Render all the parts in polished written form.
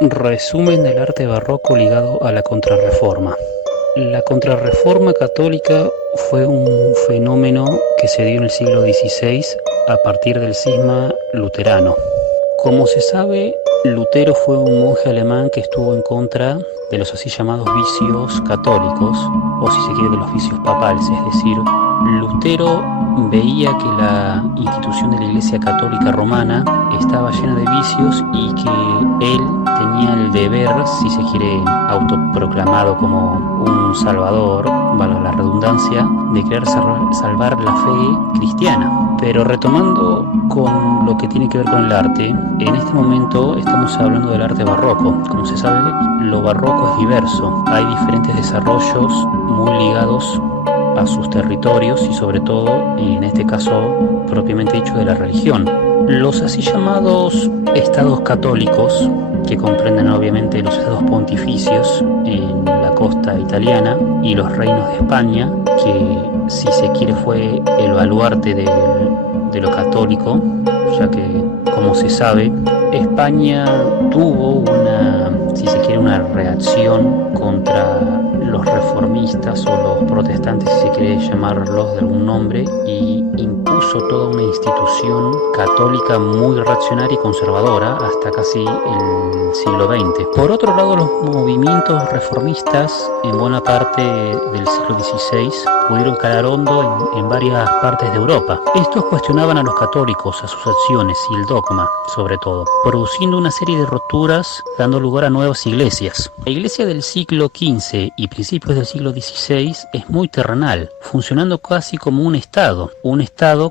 Resumen del arte barroco ligado a la Contrarreforma. La Contrarreforma católica fue un fenómeno que se dio en el siglo XVI a partir del cisma luterano. Como se sabe, Lutero fue un monje alemán que estuvo en contra de los así llamados vicios católicos, o si se quiere de los vicios papales, es decir, Lutero veía que la institución de la Iglesia Católica Romana estaba llena de vicios y que él tenía el deber, si se quiere, autoproclamado como un salvador, valga la redundancia, de querer salvar la fe cristiana. Pero retomando con lo que tiene que ver con el arte, en este momento estamos hablando del arte barroco. Como se sabe, lo barroco es diverso. Hay diferentes desarrollos muy ligados a sus territorios y sobre todo, en este caso propiamente dicho, de la religión. Los así llamados estados católicos, que comprenden obviamente los estados pontificios en la costa italiana y los reinos de España, que si se quiere fue el baluarte de lo católico, ya que, como se sabe, España tuvo si se quiere, una reacción contra los reformistas o los protestantes, si se quiere llamarlos de algún nombre, y impuso toda una institución católica muy reaccionaria y conservadora hasta casi el siglo XX. Por otro lado, los movimientos reformistas en buena parte del siglo XVI pudieron calar hondo en varias partes de Europa. Estos cuestionaban a los católicos, a sus acciones y el dogma, sobre todo, produciendo una serie de rupturas, dando lugar a nuevas iglesias. La iglesia del siglo XV y principios del siglo XVI es muy terrenal, funcionando casi como un estado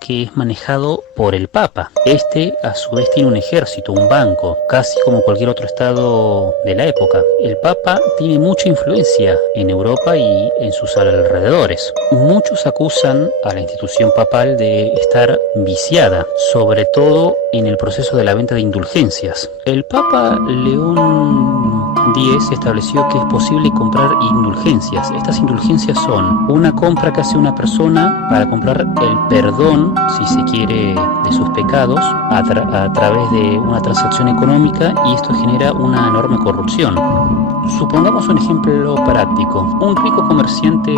que es manejado por el Papa. Este, a su vez, tiene un ejército, un banco, casi como cualquier otro estado de la época. El Papa tiene mucha influencia en Europa y en sus alrededores. Muchos acusan a la institución papal de estar viciada, sobre todo en el proceso de la venta de indulgencias. El Papa León X estableció que es posible comprar indulgencias. Estas indulgencias son una compra que hace una persona para comprar el perdón, si se quiere, de sus pecados a través de una transacción económica, y esto genera una enorme corrupción. Supongamos un ejemplo práctico. Un rico comerciante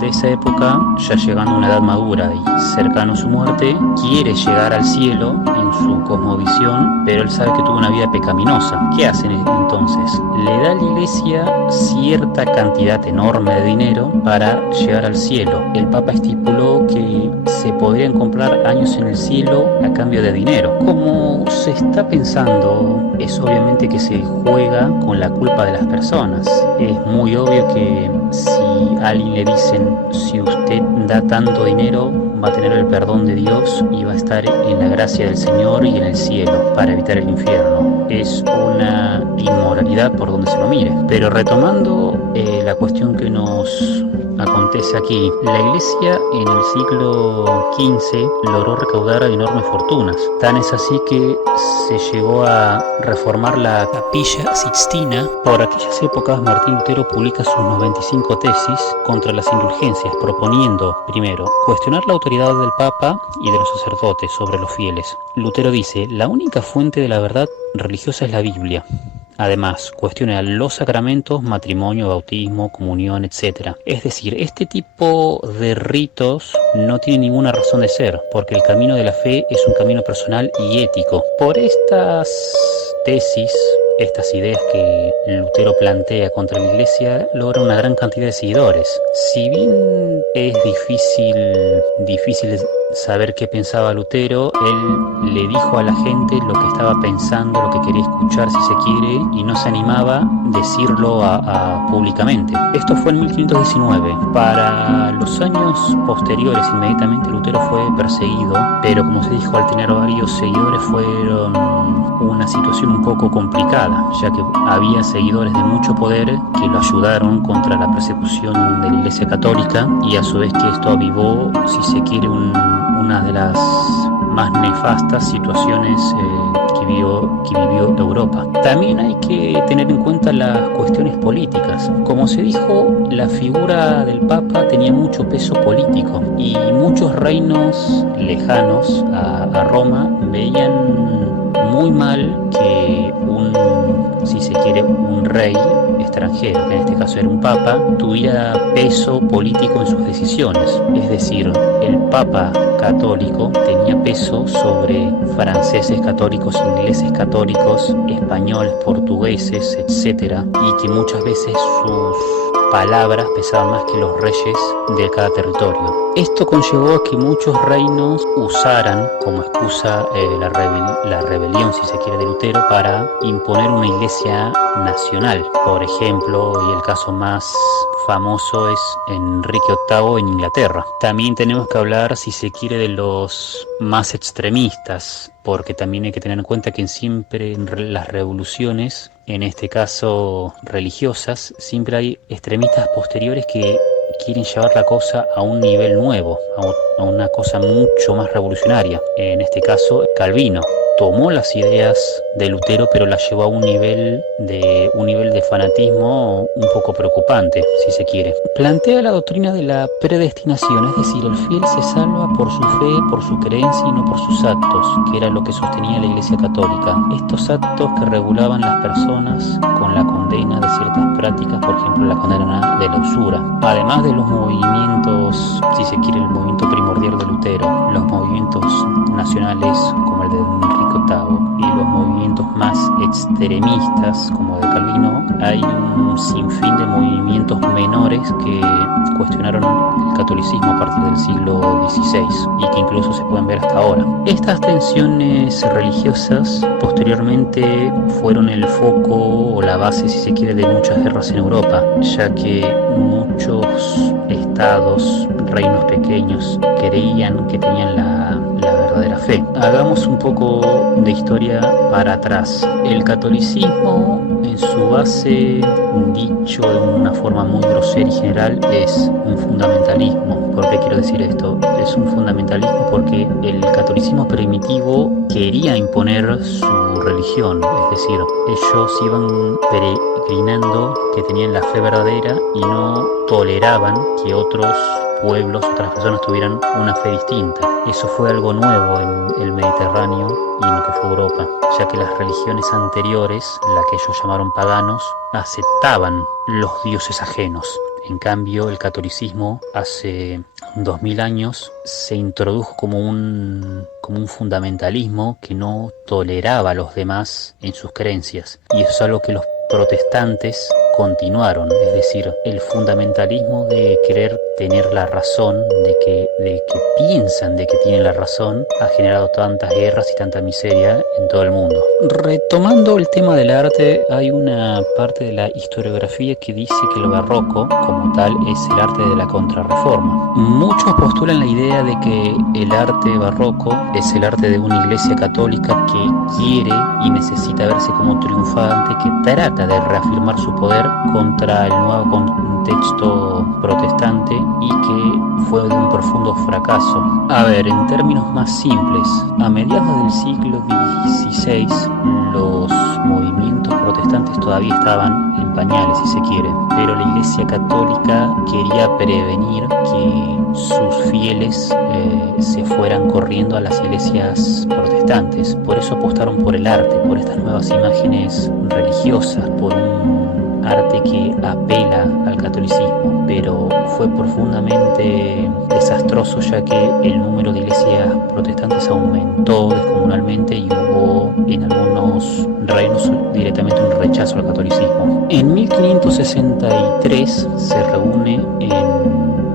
de esa época, ya llegando a una edad madura y cercano a su muerte, quiere llegar al cielo en su cosmovisión, pero él sabe que tuvo una vida pecaminosa. ¿Qué hacen entonces? Le da a la iglesia cierta cantidad enorme de dinero para llegar al cielo. El Papa estipuló que se podrían comprar años en el cielo a cambio de dinero. Como se está pensando, es obviamente que se juega con la culpa de las personas. Es muy obvio que si a alguien le dicen, si usted da tanto dinero, va a tener el perdón de Dios y va a estar en la gracia del Señor y en el cielo para evitar el infierno. Es una inmoralidad por donde se lo mire. Pero retomando la cuestión que nos acontece aquí, la iglesia en el siglo XV logró recaudar enormes fortunas. Tan es así que se llegó a reformar la Capilla Sixtina. Por aquellas épocas, Martín Lutero publica sus 95 tesis contra las indulgencias, proponiendo, primero, cuestionar la autoridad del Papa y de los sacerdotes sobre los fieles. Lutero dice: la única fuente de la verdad religiosa es la Biblia. Además, cuestiona los sacramentos, matrimonio, bautismo, comunión, etc. Es decir, este tipo de ritos no tiene ninguna razón de ser, porque el camino de la fe es un camino personal y ético. Por estas tesis, estas ideas que Lutero plantea contra la iglesia, logra una gran cantidad de seguidores. Si bien es difícil saber qué pensaba Lutero, él le dijo a la gente lo que estaba pensando, lo que quería escuchar, si se quiere, y no se animaba a decirlo públicamente. Esto fue en 1519. Para los años posteriores, inmediatamente, Lutero fue perseguido, pero como se dijo, al tener varios seguidores fueron una situación un poco complicada, ya que había seguidores de mucho poder que lo ayudaron contra la persecución de la Iglesia Católica, y a su vez que esto avivó, si se quiere, una de las más nefastas situaciones que vivió Europa. También hay que tener en cuenta las cuestiones políticas. Como se dijo, la figura del Papa tenía mucho peso político y muchos reinos lejanos a Roma veían muy mal que si se quiere, que un rey extranjero, que en este caso era un papa, tuviera peso político en sus decisiones. Es decir, el papa católico tenía peso sobre franceses católicos, ingleses católicos, españoles, portugueses, etcétera, y que muchas veces sus palabras pesaban más que los reyes de cada territorio. Esto conllevó a que muchos reinos usaran como excusa la rebelión, si se quiere, de Lutero para imponer una iglesia nacional. Por ejemplo, y el caso más famoso es Enrique VIII en Inglaterra. También tenemos que hablar, si se quiere, de los más extremistas, porque también hay que tener en cuenta que siempre en las revoluciones, en este caso religiosas, siempre hay extremistas posteriores que quieren llevar la cosa a un nivel nuevo, a una cosa mucho más revolucionaria. En este caso, Calvino tomó las ideas de Lutero, pero las llevó a un nivel de fanatismo un poco preocupante, si se quiere. Plantea la doctrina de la predestinación, es decir, el fiel se salva por su fe, por su creencia y no por sus actos, que era lo que sostenía la Iglesia Católica. Estos actos que regulaban las personas con la condena de ciertas prácticas, por ejemplo, la condena de la usura. Además de los movimientos, si se quiere, el movimiento primordial de Lutero, los movimientos nacionales como el de Enrique VIII y los movimientos más extremistas como de Calvino, hay un sinfín de movimientos menores que cuestionaron el catolicismo a partir del siglo XVI y que incluso se pueden ver hasta ahora. Estas tensiones religiosas posteriormente fueron el foco o la base, si se quiere, de muchas guerras en Europa, ya que muchos estados, reinos pequeños, creían que tenían la verdadera fe. Hagamos un poco de historia para atrás. El catolicismo, en su base, dicho de una forma muy grosera y general, es un fundamentalismo. ¿Por qué quiero decir esto? Es un fundamentalismo porque el catolicismo primitivo quería imponer su religión, es decir, ellos iban peregrinando que tenían la fe verdadera y no toleraban que otros pueblos, otras personas tuvieran una fe distinta. Eso fue algo nuevo en el Mediterráneo y en lo que fue Europa, ya que las religiones anteriores, la que ellos llamaron paganos, aceptaban los dioses ajenos. En cambio, el catolicismo hace 2000 años se introdujo como un fundamentalismo que no toleraba a los demás en sus creencias. Y eso es algo que los protestantes continuaron, es decir, el fundamentalismo de querer tener la razón, de que piensan de que tienen la razón, ha generado tantas guerras y tanta miseria en todo el mundo. Retomando el tema del arte, hay una parte de la historiografía que dice que el barroco, como tal, es el arte de la contrarreforma. Muchos postulan la idea de que el arte barroco es el arte de una iglesia católica que quiere y necesita verse como triunfante, que trata de reafirmar su poder contra el nuevo contexto protestante y que fue de un profundo fracaso. A ver, en términos más simples, a mediados del siglo XVI los movimientos protestantes todavía estaban en pañales, si se quiere, pero la Iglesia Católica quería prevenir que sus fieles se fueran corriendo a las iglesias protestantes. Por eso apostaron por el arte, por estas nuevas imágenes religiosas, por un arte que apela al catolicismo, pero fue profundamente desastroso, ya que el número de iglesias protestantes aumentó descomunalmente y hubo en algunos reinos directamente un rechazo al catolicismo. En 1563 se reúne en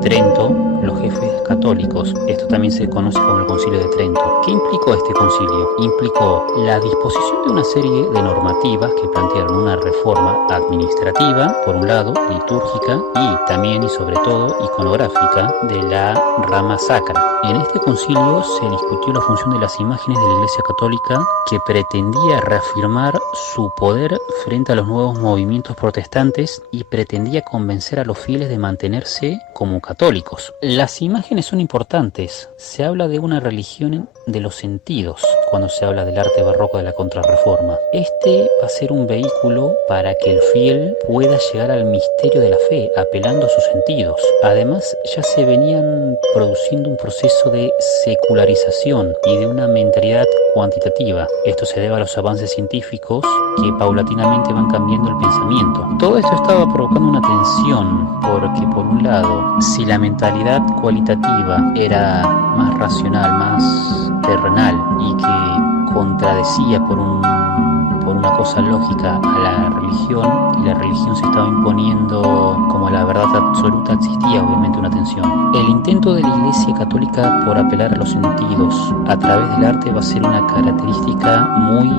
Trento los jefes católicos. Esto también se conoce como el Concilio de Trento. ¿Qué implicó este concilio? Implicó la disposición de una serie de normativas que plantearon una reforma administrativa, por un lado, litúrgica y también y sobre todo iconográfica de la rama sacra. En este concilio se discutió la función de las imágenes de la Iglesia Católica, que pretendía reafirmar su poder frente a los nuevos movimientos protestantes y pretendía convencer a los fieles de mantenerse como católicos. Las imágenes son importantes. Se habla de una religión de los sentidos cuando se habla del arte barroco de la Contrarreforma. Este va a ser un vehículo para que el fiel pueda llegar al misterio de la fe, apelando a sus sentidos. Además, ya se venían produciendo un proceso de secularización y de una mentalidad cuantitativa. Esto se debe a los avances científicos que paulatinamente van cambiando el pensamiento. Todo esto estaba provocando una tensión, porque por un lado, si la mentalidad cualitativa era más racional, más terrenal y que contradecía por una cosa lógica a la religión, y la religión se estaba imponiendo como la verdad absoluta, existía obviamente una tensión. El intento de la Iglesia Católica por apelar a los sentidos a través del arte va a ser una característica muy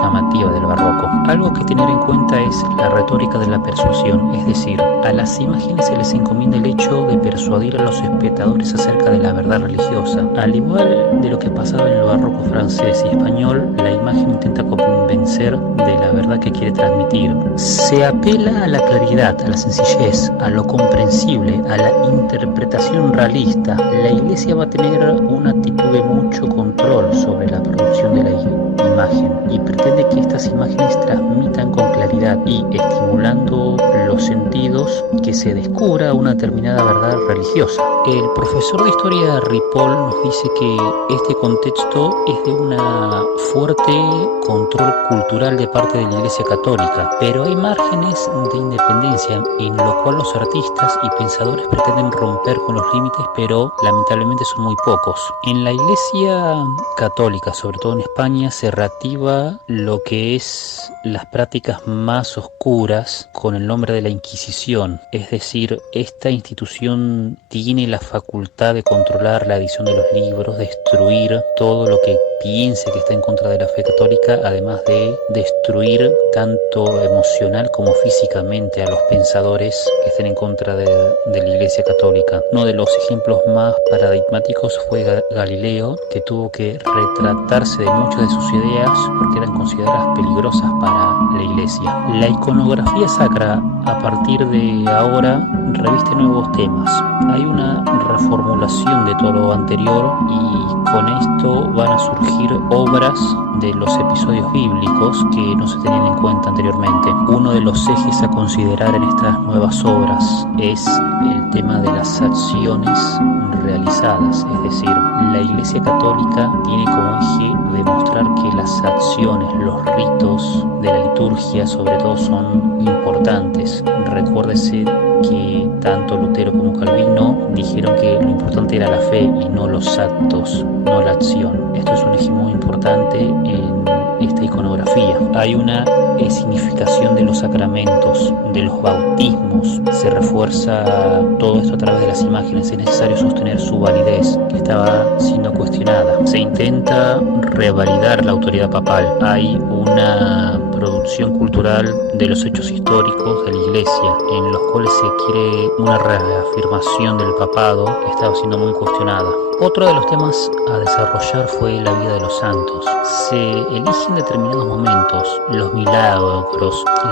llamativa del barroco. Algo que tener en cuenta es la retórica de la persuasión, es decir, a las imágenes se les encomienda el hecho de persuadir a los espectadores acerca de la verdad religiosa. Al igual de lo que pasaba en el barroco francés y español, la imagen intenta convencer de la verdad que quiere transmitir. Se apela a la claridad, a la sencillez, a lo comprensible, a la interpretación realista. La Iglesia va a tener una actitud de mucho control sobre la producción de la imagen y pretende que estas imágenes transmitan con claridad y estimulando los sentidos que se descubra una determinada verdad religiosa. El profesor de historia Ripoll nos dice que este contexto es de una fuerte control cultural de parte de la Iglesia Católica, pero hay márgenes de independencia en lo cual los artistas y pensadores pretenden romper con los límites, pero lamentablemente son muy pocos. En la Iglesia Católica, sobre todo en España, se reactiva lo que es las prácticas más oscuras con el nombre de la Inquisición, es decir, esta institución tiene la facultad de controlar la edición de los libros, destruir todo lo que piense que está en contra de la fe católica, además de destruir tanto emocional como físicamente a los pensadores que estén en contra de la Iglesia Católica. Uno de los ejemplos más paradigmáticos fue Galileo, que tuvo que retractarse de muchas de sus ideas porque eran consideradas peligrosas para la Iglesia. La iconografía sacra a partir de ahora reviste nuevos temas. Hay una reformulación de todo lo anterior y con esto van a surgir obras de los episodios bíblicos que no se tenían en cuenta anteriormente. Uno de los ejes a considerar en estas nuevas obras es el tema de las acciones realizadas, es decir, la Iglesia Católica tiene como eje demostrar que las acciones, los ritos de la liturgia sobre todo son importantes. Recuérdese que tanto Lutero como Calvino dijeron que lo importante era la fe y no los actos, no la acción. Esto es un eje muy importante en esta iconografía. Hay una significación de los sacramentos, de los bautismos. Se refuerza todo esto a través de las imágenes. Es necesario sostener su validez, que estaba siendo cuestionada. Se intenta revalidar la autoridad papal. Hay una producción cultural de los hechos históricos de la Iglesia, en los cuales se quiere una reafirmación del papado que estaba siendo muy cuestionada. Otro de los temas a desarrollar fue la vida de los santos. Se eligen determinados momentos, los milagros,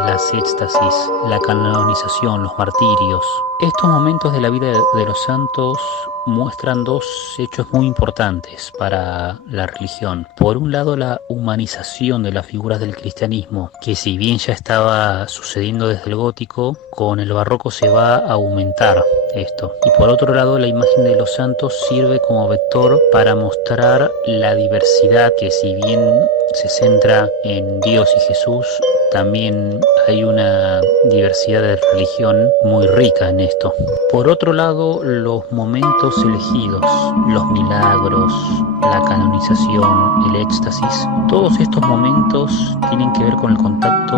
las éxtasis, la canonización, los martirios. Estos momentos de la vida de los santos muestran dos hechos muy importantes para la religión. Por un lado, la humanización de las figuras del cristianismo, que si bien ya estaba sucediendo desde el gótico, con el barroco se va a aumentar esto. Y por otro lado, la imagen de los santos sirve como vector para mostrar la diversidad, que si bien se centra en Dios y Jesús, también hay una diversidad de religión muy rica en esto. Por otro lado, los momentos elegidos, los milagros, la canonización, el éxtasis, todos estos momentos tienen que ver con el contacto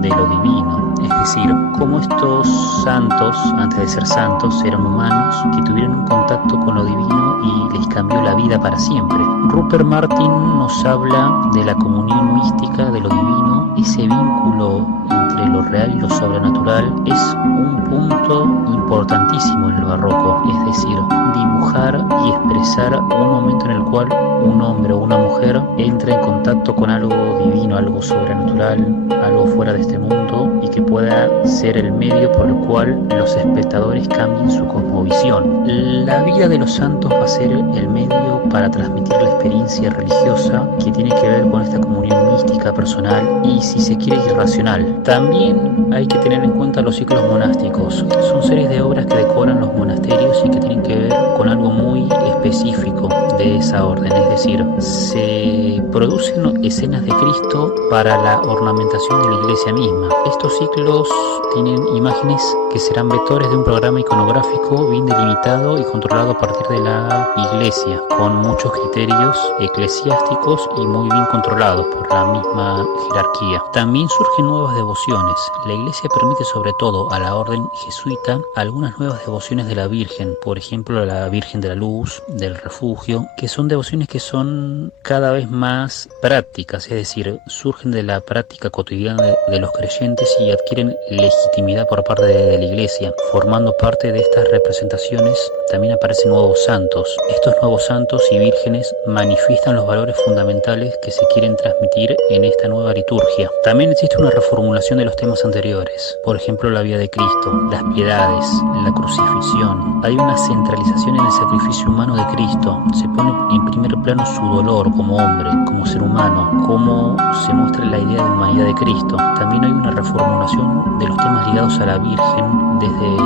de lo divino. Es decir, cómo estos santos, antes de ser santos, eran humanos que tuvieron un contacto con lo divino y les cambió la vida para siempre. Rupert Martin nos habla de la comunión mística de lo divino. Ese vínculo entre lo real y lo sobrenatural es un punto importantísimo en el barroco, es decir, dibujar y expresar un momento en el cual un hombre o una mujer entra en contacto con algo divino, algo sobrenatural, algo fuera de este mundo y que que pueda ser el medio por el cual los espectadores cambien su cosmovisión. La vida de los santos va a ser el medio para transmitir la experiencia religiosa que tiene que ver con esta comunión mística personal y, si se quiere, irracional. También hay que tener en cuenta los ciclos monásticos. Son series de obras que decoran los monasterios y que tienen que ver con algo muy específico de esa orden, es decir, se producen escenas de Cristo para la ornamentación de la iglesia misma. Estos ciclos tienen imágenes que serán vectores de un programa iconográfico bien delimitado y controlado a partir de la iglesia, con muchos criterios eclesiásticos y muy bien controlados por la misma jerarquía. También surgen nuevas devociones. La iglesia permite, sobre todo a la orden jesuita, algunas nuevas devociones de la Virgen, por ejemplo la Virgen de la Luz, del Refugio, que son devociones que son cada vez más prácticas, es decir, surgen de la práctica cotidiana de los creyentes y adquieren legitimidad por parte de la iglesia. Formando parte de estas representaciones también aparecen nuevos santos. Estos nuevos santos y vírgenes manifiestan los valores fundamentales que se quieren transmitir en esta nueva liturgia. También existe una reformulación de los temas anteriores, por ejemplo la vida de Cristo, las piedades, la crucifixión. Hay una centralización en el sacrificio humano de Cristo. Se pone en primer plano su dolor como hombre, como ser humano, cómo se muestra la idea de humanidad de Cristo. También hay una reformulación de los temas ligados a la Virgen, desde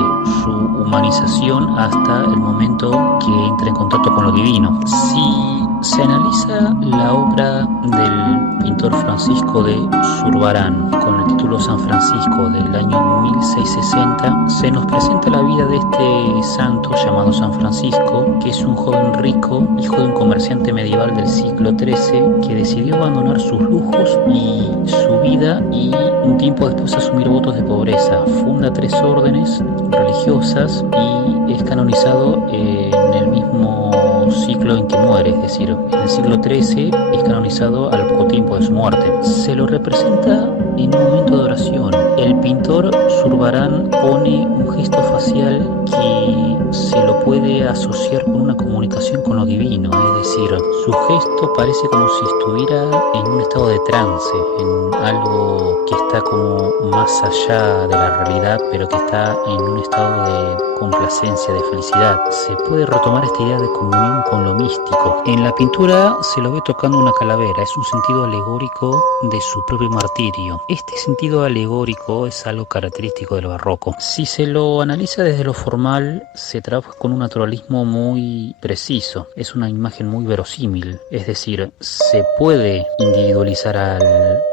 su humanización hasta el momento que entra en contacto con lo divino. Si se analiza la obra del pintor Francisco de Zurbarán con el título San Francisco del año 1660, se nos presenta la vida de este santo llamado San Francisco, que es un joven rico, hijo de un comerciante medieval del siglo XIII, que decidió abandonar sus lujos y su vida y un tiempo después asumir votos de pobreza. Funda 3 órdenes religiosas y es canonizado en el mismo ciclo en que muere, es decir, en el siglo XIII es canonizado al poco tiempo de su muerte. Se lo representa en un momento de oración. El pintor Zurbarán pone un gesto facial que se lo puede asociar con una comunicación con lo divino, es decir, su gesto parece como si estuviera en un estado de trance, en algo que está como más allá de la realidad, pero que está en un estado de complacencia, de felicidad. Se puede retomar esta idea de comunión con lo místico. En la pintura se lo ve tocando una calavera, es un sentido alegórico de su propio martirio. Este sentido alegórico es algo característico del barroco. Si se lo analiza desde lo formal, se trabaja con un naturalismo muy preciso. Es una imagen muy verosímil, es decir, se puede individualizar al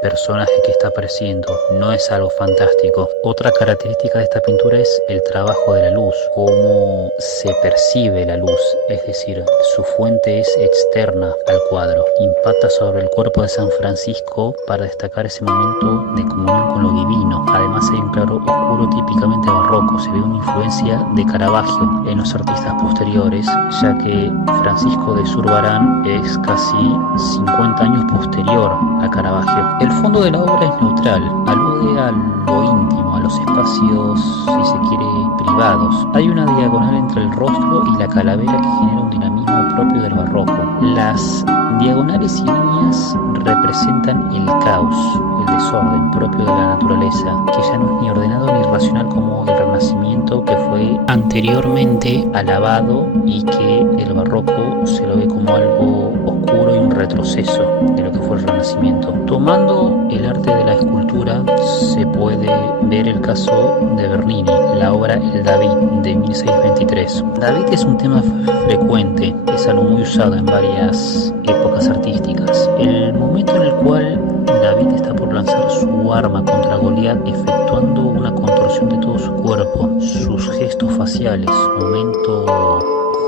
personaje que está apareciendo, no es algo fantástico. Otra característica de esta pintura es el trabajo de la luz, cómo se percibe la luz, es decir, su fuente es externa al cuadro, impacta sobre el cuerpo de San Francisco para destacar ese momento de comunión con lo divino. Además hay un claro oscuro típicamente barroco, se ve una influencia de Caravaggio en los artistas posteriores, ya que Francisco de Zurbarán es casi 50 años posterior a Caravaggio. El fondo de la obra es neutral, alude a lo íntimo, a los espacios, si se quiere, privados. Hay una diagonal entre el rostro y la calavera que genera un dinamismo propio del barroco. Las diagonales y líneas representan el caos, el desorden propio de la naturaleza, que ya no es ni ordenado ni racional como el Renacimiento, que fue anteriormente alabado y que el barroco se lo ve como algo oscuro y un retroceso de lo que fue el Renacimiento. Tomando el arte de la escultura, se puede ver el caso de Bernini, la obra El David de 1623. David es un tema frecuente, es algo muy usado en varias épocas artísticas. El momento en el cual David está por lanzar su arma contra Goliat, efectuando una contorsión de todo su cuerpo, sus gestos faciales, momento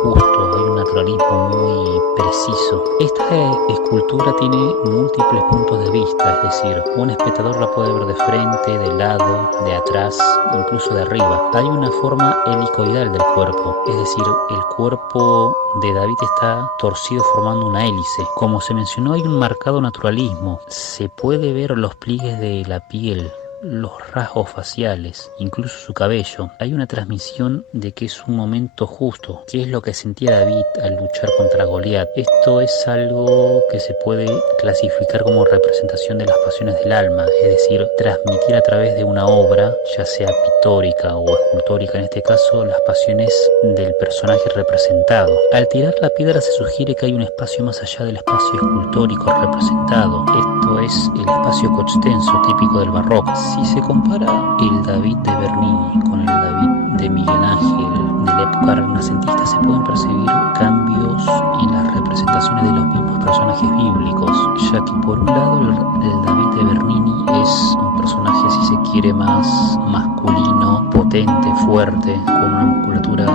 justo, hay un naturalismo muy preciso. Esta escultura tiene múltiples puntos de vista, es decir, un espectador la puede ver de frente, de lado, de atrás, incluso de arriba. Hay una forma helicoidal del cuerpo, es decir, el cuerpo de David está torcido formando una hélice. Como se mencionó, hay un marcado naturalismo, se puede ver los pliegues de la piel los rasgos faciales, incluso su cabello. Hay una transmisión de que es un momento justo, que es lo que sentía David al luchar contra Goliat. Esto es algo que se puede clasificar como representación de las pasiones del alma, es decir, transmitir a través de una obra, ya sea pictórica o escultórica en este caso, las pasiones del personaje representado. Al tirar la piedra se sugiere que hay un espacio más allá del espacio escultórico representado. Esto es el espacio coextenso típico del barroco. Si se compara el David de Bernini con el David de Miguel Ángel de la época renacentista, se pueden percibir cambios en las representaciones de los mismos personajes bíblicos, ya que por un lado el David de Bernini es un personaje, si se quiere, más masculino, potente, fuerte, con una musculatura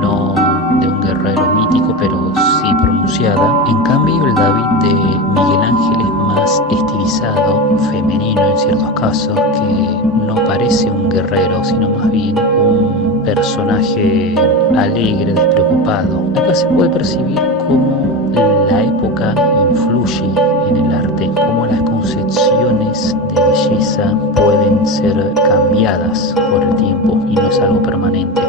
no de un guerrero mítico, pero sí pronunciada. En cambio, el David de Miguel Ángel es más estilizado, femenino en ciertos casos, que no parece un guerrero, sino más bien un personaje alegre, despreocupado. Acá se puede percibir cómo la época influye en el arte, cómo las concepciones de belleza pueden ser cambiadas por el tiempo y no es algo permanente.